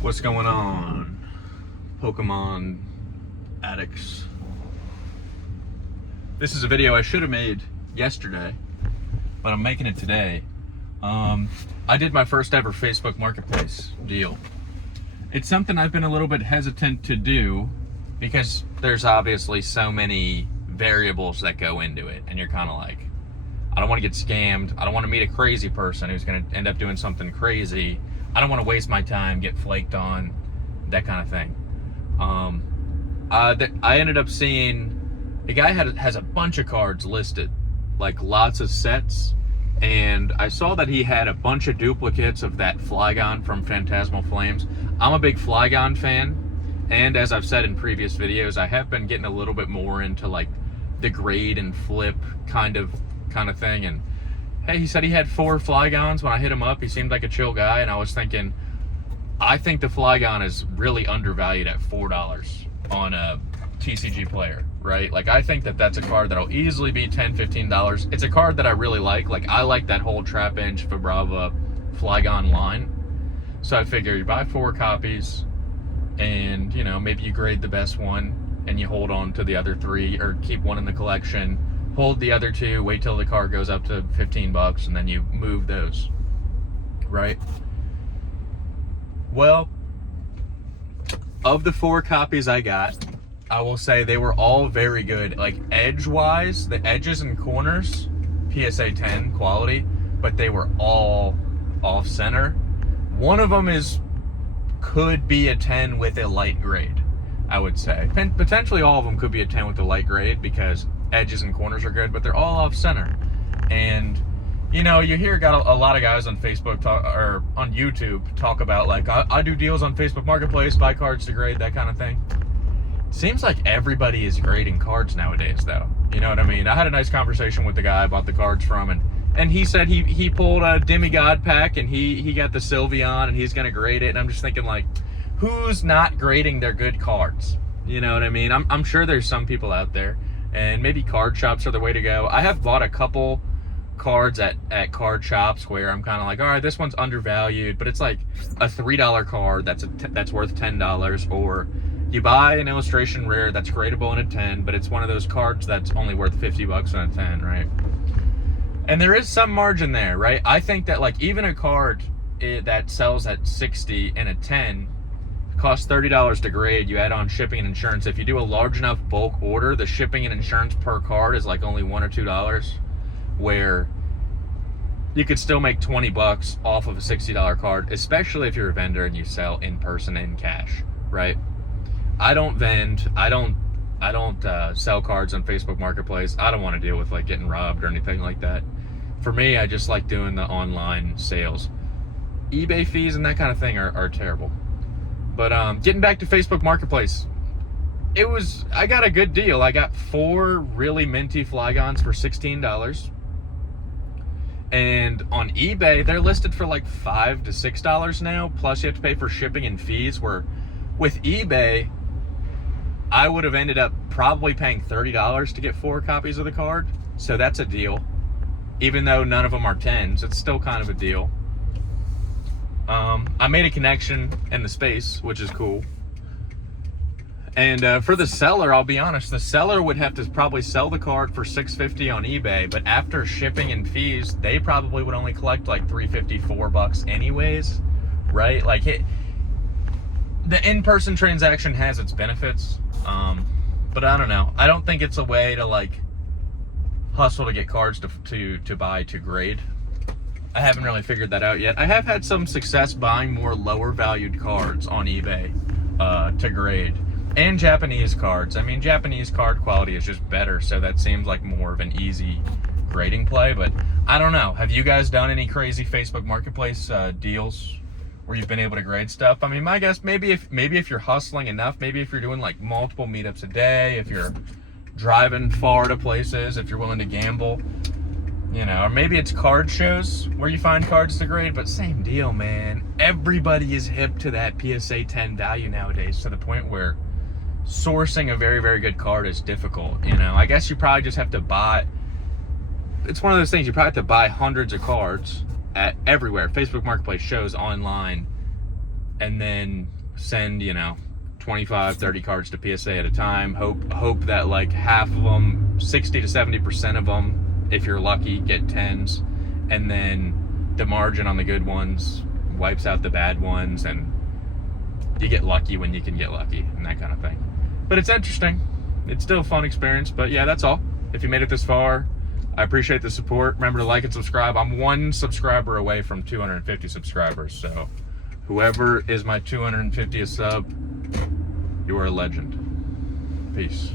What's going on, Pokemon addicts? This is a video I should have made yesterday, but I'm making it today. I did my first ever Facebook Marketplace deal. It's something I've been a little bit hesitant to do because there's obviously so many variables that go into it, and you're kind of like, I don't want to get scammed. I don't want to meet a crazy person who's going to end up doing something crazy. I don't want to waste my time, get flaked on, that kind of thing. I ended up seeing a guy has a bunch of cards listed, like lots of sets, and I saw that he had a bunch of duplicates of that Flygon from Phantasmal Flames. I'm a big Flygon fan, and as I've said in previous videos, I have been getting a little bit more into like the grade and flip kind of thing. And hey, he said he had 4 Flygons. When I hit him up, he seemed like a chill guy, and I was thinking, I think the Flygon is really undervalued at $4 on a TCG Player, right? Like, I think that that's a card that'll easily be $10, $15. It's a card that I really like. Like, I like that whole Trapinch, Vibrava, Flygon line. So I figure you buy 4 copies, and, you know, maybe you grade the best one, and you hold on to the other 3, or keep one in the collection, hold the other 2, wait till the card goes up to $15, and then you move those, right? Well, of the 4 copies I got, I will say they were all very good. Like, edge-wise, the edges and corners, PSA 10 quality, but they were all off-center. One of them could be a 10 with a light grade, I would say. Potentially all of them could be a 10 with a light grade because edges and corners are good, but they're all off center. And you know, you hear got a lot of guys on Facebook or on YouTube talk about like, I do deals on Facebook Marketplace, buy cards to grade, that kind of thing. Seems like everybody is grading cards nowadays, though. You know what I mean? I had a nice conversation with the guy I bought the cards from, and he said he pulled a Demigod pack, and he got the Sylveon, and he's gonna grade it. And I'm just thinking, like, who's not grading their good cards? You know what I mean? I'm sure there's some people out there, and maybe card shops are the way to go. I have bought a couple cards at card shops where I'm kind of like, all right, this one's undervalued, but it's like a $3 card that's worth $10, or you buy an illustration rare that's gradable in a 10, but it's one of those cards that's only worth $50 in a 10, right? And there is some margin there, right? I think that like even a card that sells at 60 in a 10 costs $30 to grade. You add on shipping and insurance. If you do a large enough bulk order, the shipping and insurance per card is like only $1 or $2, where you could still make $20 off of a $60 card, especially if you're a vendor and you sell in person in cash, right? I don't vend. I don't sell cards on Facebook Marketplace. I don't want to deal with like getting robbed or anything like that. For me, I just like doing the online sales. eBay fees and that kind of thing are terrible. But getting back to Facebook Marketplace, I got a good deal. I got 4 really minty Flygons for $16. And on eBay, they're listed for like $5 to $6 now. Plus you have to pay for shipping and fees, where with eBay, I would have ended up probably paying $30 to get 4 copies of the card. So that's a deal. Even though none of them are 10s, it's still kind of a deal. I made a connection in the space, which is cool. And for the seller, I'll be honest, the seller would have to probably sell the card for $6.50 on eBay, but after shipping and fees, they probably would only collect like $3.50, $4 anyways, right? Like the in-person transaction has its benefits, but I don't know. I don't think it's a way to like hustle to get cards to buy to grade. I haven't really figured that out yet. I have had some success buying more lower valued cards on eBay to grade, and Japanese cards. I mean, Japanese card quality is just better, so that seems like more of an easy grading play, but I don't know. Have you guys done any crazy Facebook Marketplace deals where you've been able to grade stuff? I mean, my guess, maybe if you're hustling enough, maybe if you're doing like multiple meetups a day, if you're driving far to places, if you're willing to gamble, you know, or maybe it's card shows where you find cards to grade, but same deal, man. Everybody is hip to that PSA 10 value nowadays, to the point where sourcing a very, very good card is difficult. You know, I guess you probably just have to buy, it's one of those things, you probably have to buy hundreds of cards at everywhere. Facebook Marketplace shows online and then send, 25, 30 cards to PSA at a time. Hope that like half of them, 60 to 70% of them, if you're lucky, get 10s, and then the margin on the good ones wipes out the bad ones, and you get lucky when you can get lucky, and that kind of thing. But it's interesting. It's still a fun experience. But yeah, that's all. If you made it this far, I appreciate the support. Remember to like and subscribe. I'm 1 subscriber away from 250 subscribers. So whoever is my 250th sub, you are a legend. Peace.